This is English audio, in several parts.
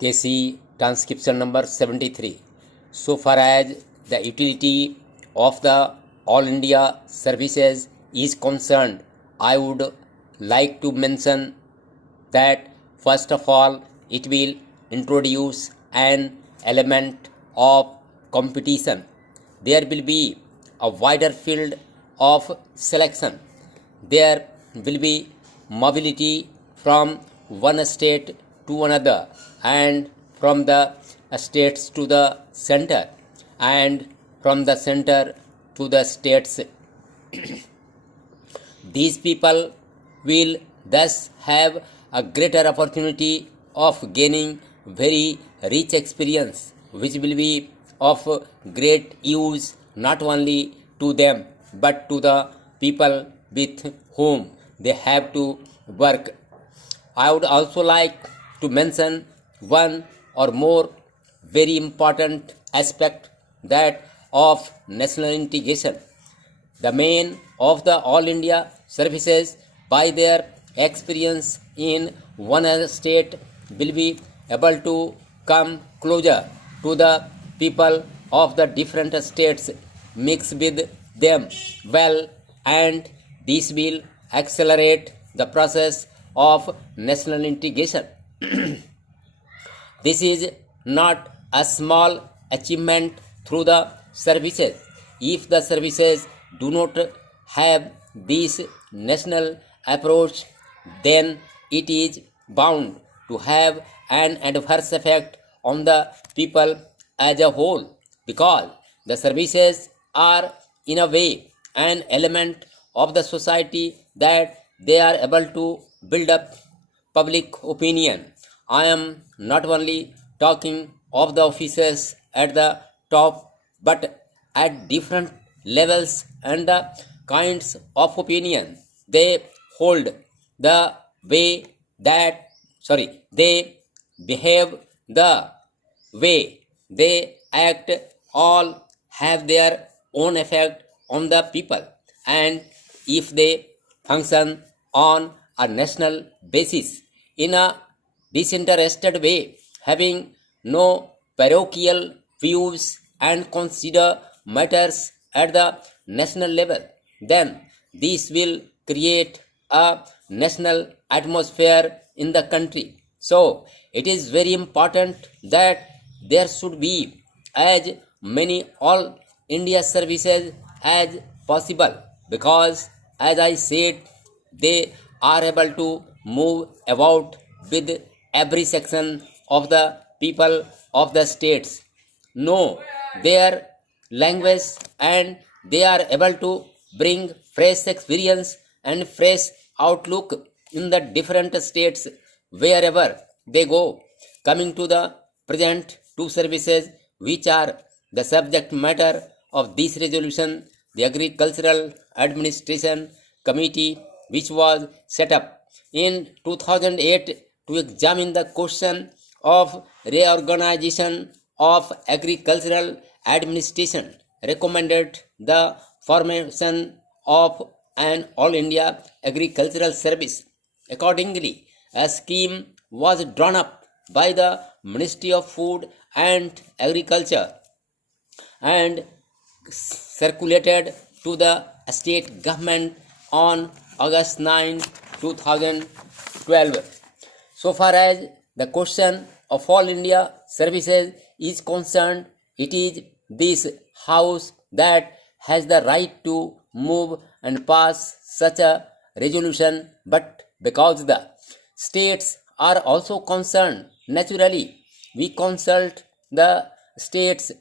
KC transcription number 73. So far as the utility of the All India services is concerned, I would like to mention that first of all it will introduce an element of competition. There will be a wider field of selection. There will be mobility from one state to another and from the states to the center and from the center to the states. These people will thus have a greater opportunity of gaining very rich experience, which will be of great use not only to them but to the people with whom they have to work. I would also like to mention one or more very important aspect, that of national integration. The men of the All India services, by their experience in one other state, will be able to come closer to the people of the different states, mix with them well, and this will accelerate the process of national integration. This is not a small achievement through the services. If the services do not have this national approach, then it is bound to have an adverse effect on the people as a whole, because the services are in a way an element of the society, that they are able to build up public opinion. I am not only talking of the officers at the top, but at different levels and the kinds of opinion they hold, the way that, they behave, the way they act, all have their own effect on the people. And if they function on a national basis in a disinterested way, having no parochial views and consider matters at the national level, then this will create a national atmosphere in the country. So it is very important that there should be as many All India services as possible, because as I said, they are able to move about with every section of the people of the states, know their language, and they are able to bring fresh experience and fresh outlook in the different states wherever they go. Coming to the present two services which are the subject matter of this resolution, the Agricultural Administration Committee, which was set up in 2008 to examine the question of reorganization of agricultural administration, recommended the formation of an All India Agricultural Service. Accordingly, a scheme was drawn up by the Ministry of Food and Agriculture and circulated to the state government on August 9, 2012. So far as the question of All India services is concerned, it is this House that has the right to move and pass such a resolution, but because the states are also concerned, naturally we consult the states,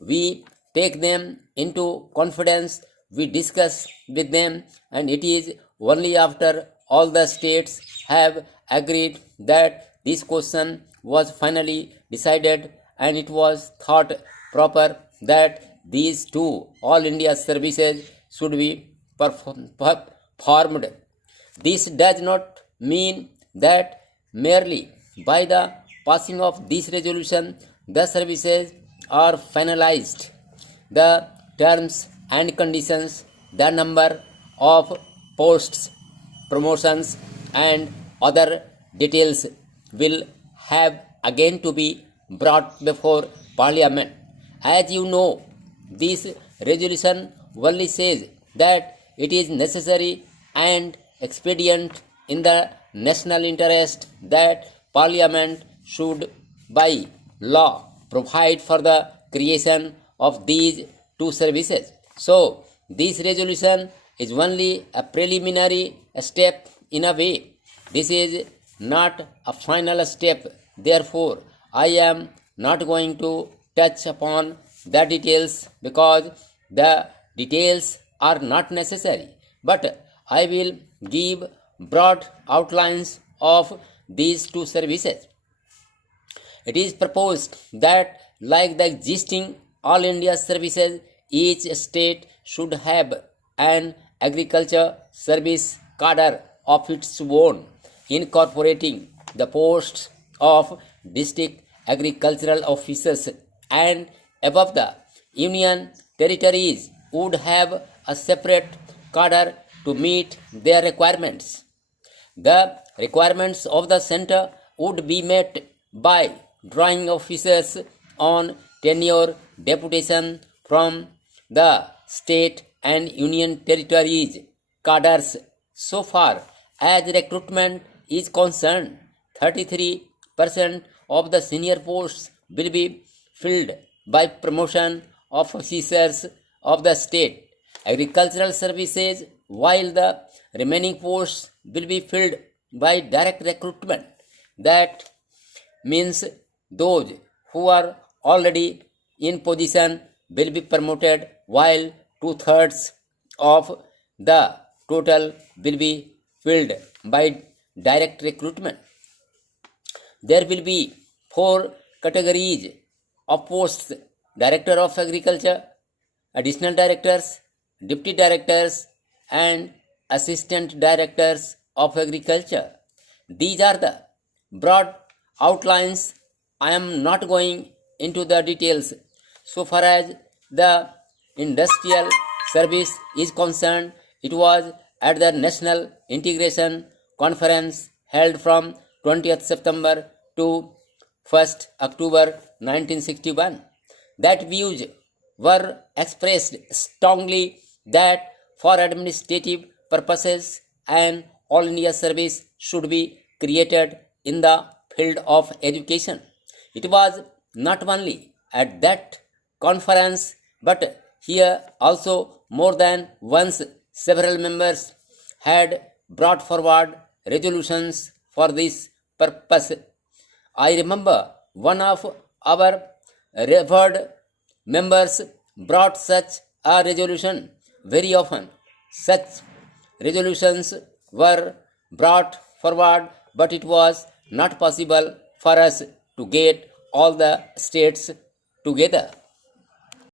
we take them into confidence, we discuss with them, and it is only after all the states have agreed that this question was finally decided, and it was thought proper that these two All India services should be formed. This does not mean that merely by the passing of this resolution the services are finalized. The terms and conditions, the number of posts, promotions, and other details will have again to be brought before Parliament. As you know, this resolution only says that it is necessary and expedient in the national interest that Parliament should, by law, provide for the creation of these two services. So, this resolution is only a preliminary step in a way. This is not a final step. Therefore, I am not going to touch upon the details because the details are not necessary. But I will give broad outlines of these two services. It is proposed that, like the existing All India services, each state should have an agriculture service cadre of its own, incorporating the posts of district agricultural officers, and above the union territories would have a separate cadre to meet their requirements. The requirements of the center would be met by drawing officers on tenure deputation from the state and union territories cadres. So far as recruitment is concerned, 33% of the senior posts will be filled by promotion of officers of the state agricultural services, while the remaining posts will be filled by direct recruitment. That means those who are already in position will be promoted, while 2/3 of the total will be filled by direct recruitment. There will be 4 categories of posts: Director of Agriculture, Additional Directors, Deputy Directors, and Assistant Directors of Agriculture. These are the broad outlines. I am not going into the details. So far as the industrial service is concerned, it was at the National Integration Conference held from 20th September to 1st October 1961 that views were expressed strongly that for administrative purposes an All India service should be created in the field of education. It was not only at that conference but here also more than once several members had brought forward resolutions for this purpose. I remember one of our revered members brought such a resolution very often. Such resolutions were brought forward, but it was not possible for us to get all the states together.